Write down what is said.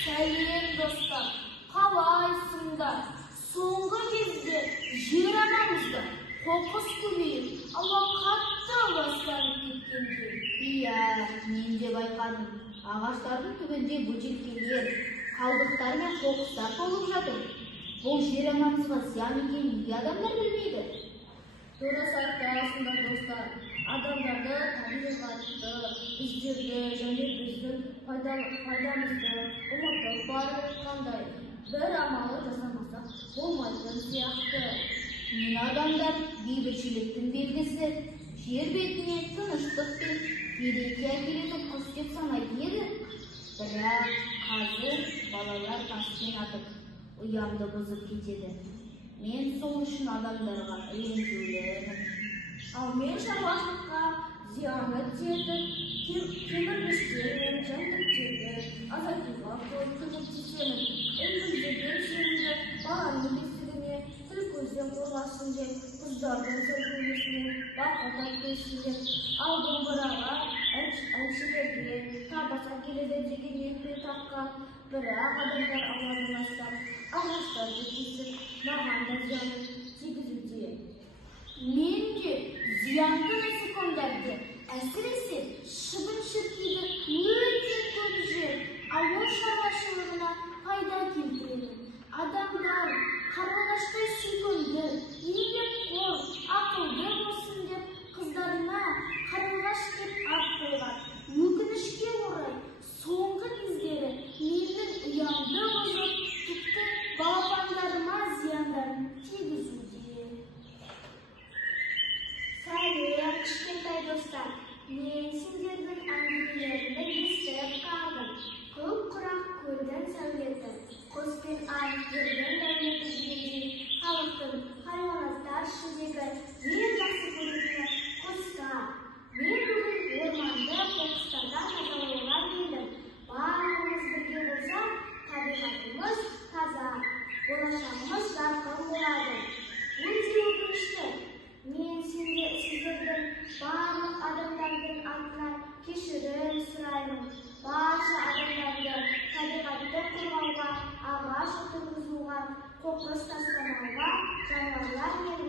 Сәлем достар, қалайсыңдар? Соңғы кезде жер анамызда қоқыс көбейіп, ауа қатты ластанып кеткендей. Иә, мен де байқадым. Ағаштардың түбінде бөтелкелер, қалдықтар мен қоқыстар толып жатыр. Бұл жер анамызға зиян екенін неге адамдар білмейді? Дұрыс айтасыңдар достар. Адамдарды, табиғатты, біздерді және біздің пайдамызды ұмытып бара жатқандай. Бір амалы жасамасақ болмайтын сияқты. Мен адамдар бейбітшіліктің белгісі, жер бетіне тыныштық пен береке әкелетін құс деп санайтын еді. Бірақ қазір балалар таспен атып ұямды бұзып кетеді. Мен сол үшін адамдарға ренжулімін. Ал мен шаруашылыққа зияны тиетін кеміргіштер мен жәндіктерді азайтуға көмектесемін. Өмірдегі жерімді баланың бесігіне тіл көзден қорғасын деп, қыздардың сәлемесіне бақыт әкелсін деп, ал домбыраға әншілерге табыс әкеледі деген ниетпен тапқан. Бірақ адамдар алаңын астап ағаштарды кесіп, маған да зиянын тигізуде. Мен де зиянды насекомдарды, әсіресе шыбын-шіркейді өте көп жер, ауыл шаруашылығына пайда келтіремін. Адамдар қарлығаштай сүйкімді, еңбекқор, ақылды болсын деп, қыздарына қарлығаш деп ат қойған. Өкінішке орай, соңғы кездері менің ұямды бұзып, тіпті балапандарыма зияндарын тигізуде. Сәлем, кішкентай достар. Мен сендердің әңгімелеріңді естіп қалдым. Көк құрақ көлдің сәулеті, құс пен ай жердің дәулеті дегендей, халықтың хайуанаттар ішіндегі ең жақсы көретіні құстар. Мен бүгін орманды қоқыстардан тазалауға келдім. Барлығымыз бірге болсақ, табиғатымыз таза, болашағымыз жарқын болады. Өте өкінішті. Мен сіздердің барлық адамдардың атынан кешірім сұраймын. Барша адамдарды табиғатты қорғауға, ағаш отырғызуға, қоқыс тастамауға, жануарлар мен